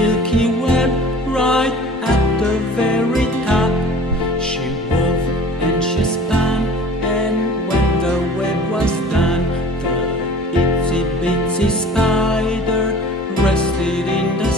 silky web right at the very top. She wove and she spun, and when the web was done, the itsy bitsy spider rested in the